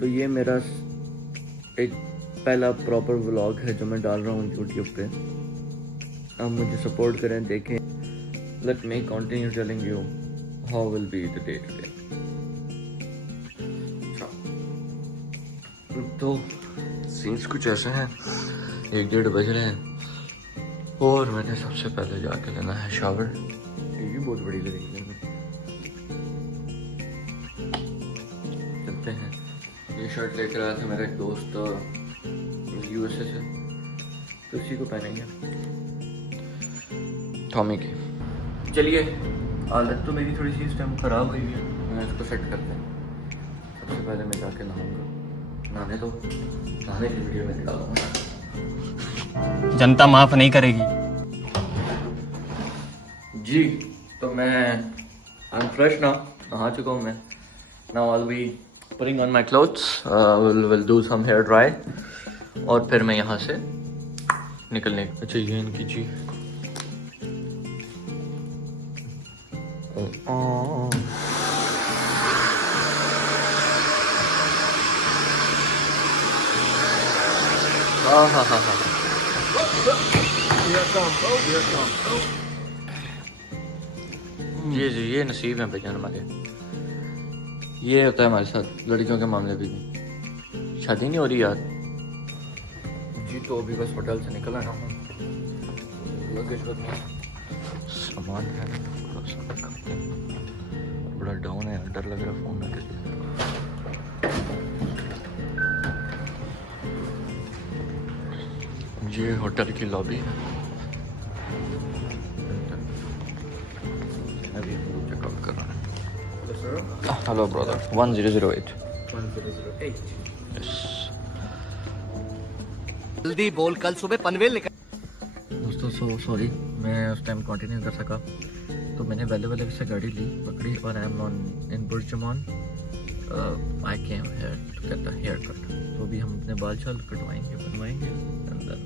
तो ये मेरा एक पहला प्रॉपर व्लॉग है जो मैं डाल रहा हूँ यूट्यूब पे। आप मुझे सपोर्ट करें, देखें। Let me continue telling you how will be the day today. तो सीन्स कुछ ऐसे हैं, 1-1:30 बज रहे हैं और मैंने सबसे पहले जाके लेना है शावर। टीवी बहुत बड़ी लगेगी में। चलते हैं। ये शर्ट लेकर आया था मेरा एक दोस्त यूएसए से, तो इसी को पहनेंगे, टॉमी की। चलिए, हालत तो मेरी थोड़ी सी इस टाइम ख़राब हुई है, मैं इसको सेट करते हैं। सबसे पहले मैं जाके नहाऊंगा। नहाने तो नहाने की वीडियो में डालूंगा, जनता माफ नहीं करेगी जी। तो मैं आई एम फ्रेश ना, नहा चुका हूँ मैं। Now I will be putting on my clothes, will do some hair dry और फिर मैं यहाँ से निकलने। अच्छा ये इनकी जी ये नसीब है भाईजान हमारे। ये होता है हमारे साथ लड़कियों के मामले भी। शादी नहीं हो रही यार जी, तो अभी बस होटल से निकल आया हूँ। लगेज सामान है, बड़ा डाउन है, डर लग रहा है फोन में। ये होटल की लॉबी है, अभी चेकआउट कर रहा है। Hello brother, 1008 yes. जल्दी बोल, कल सुबह पनवेल निकल। दोस्तों सॉरी मैं उस टाइम कंटिन्यू कर सका, तो मैंने वेले से गाड़ी ली, पकड़ी और I am on in Burjuman. I came here to get the hair cut. तो अभी हम अपने बाल छाल कटवाएंगे, बनवाएंगे and then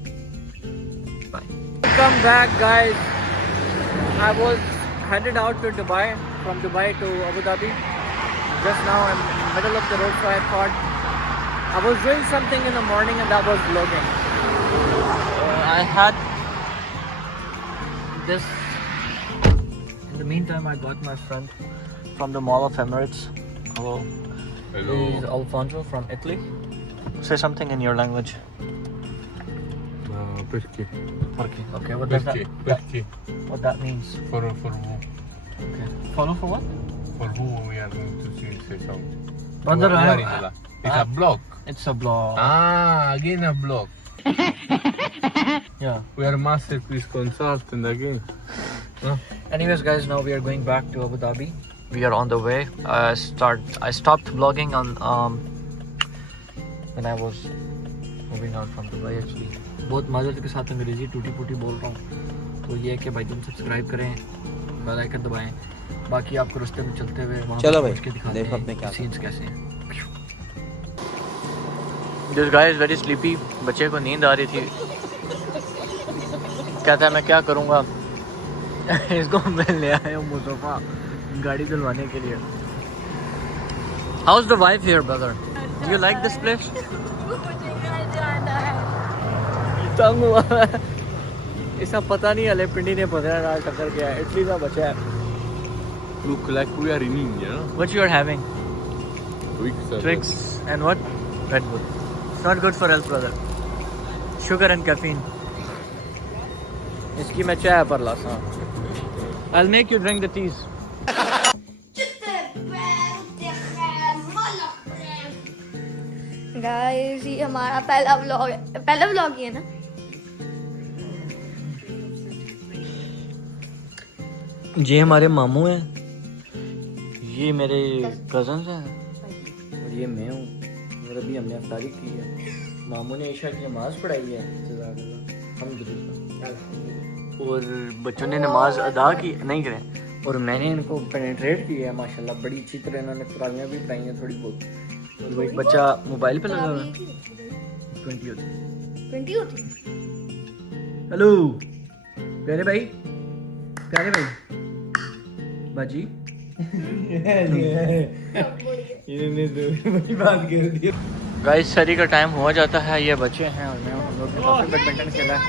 bye. Welcome back guys. I was headed out to Dubai, from Dubai to Abu Dhabi. Just now I'm in the middle of the road, so I thought I was doing something in the morning and that was vlogging. I had this. In the meantime, I got my friend from the Mall of Emirates. Hello. Hello. He's Alfonso from Italy. Say something in your language. Perché? Okay, what does that? Perché? What that means? For who? Okay. Follow for what? For who we are going to say something? Brother, Where I- is it? It's a block. It's a blog. Again a block. Yeah. We are masterpiece consultant again. Anyways, guys, now we are going back to Abu Dhabi. We are on the way. I stopped vlogging on when I was moving out from Dubai actually. बहुत माजरत के साथ अंग्रेजी टूटी फूटी बोल रहा हूँ, तो ये है कि भाई तुम सब्सक्राइब करें, बेल आइकन दबाएं। बाकी आपको रास्ते में चलते हुए वहाँ चलो भाई, के दिखाते देखो अपने हैं क्या सीन्स कैसे हैं। This guy is very sleepy. बच्चे को नींद आ रही थी, कहता है मैं क्या करूँगा। इसको मैं ले आया हूँ मुस्तफा गाड़ी चलवाने के लिए। How's the wife here, brother? Do you like this place? तंग हुआ है, इसका पता नहीं हले पिंडी ने 15 नाल टक्कर गया है, इटली का बचा है। Look like we are in India, no? What you are having? Twix and what? Red Bull. It's not good for health, brother. Sugar and caffeine. इसकी मैं चाय पर लाता हूँ। I'll make you drink the teas. Guys ये हमारा पहला vlog है, पहला व्लॉग ही है ना। ये हमारे मामू हैं, ये मेरे कजन्स हैं और ये मैं हूँ। और अभी हमने अफ्तारी की है, मामू ने ईशा की नमाज पढ़ाई है और बच्चों ने नमाज अदा की नहीं करें, और मैंने इनको पेनिट्रेट किया है माशाल्लाह। बड़ी अच्छी तरह इन्होंने तरावियाँ भी पढ़ाई हैं थोड़ी बहुत। और वो एक बच्चा मोबाइल पे लगा हुआ है। 20 होती। हेलो प्यारे भाई, प्यारे भाई बाजी इन्होंने तो वही बात कर दी। गाइस स्टडी का टाइम हुआ जाता है, ये बच्चे हैं और मैं, हम लोग ने काफ़ी बैडमिंटन खेला है,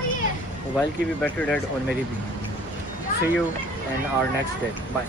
मोबाइल की भी बैटरी डेड और मेरी भी। See you in our next day, bye.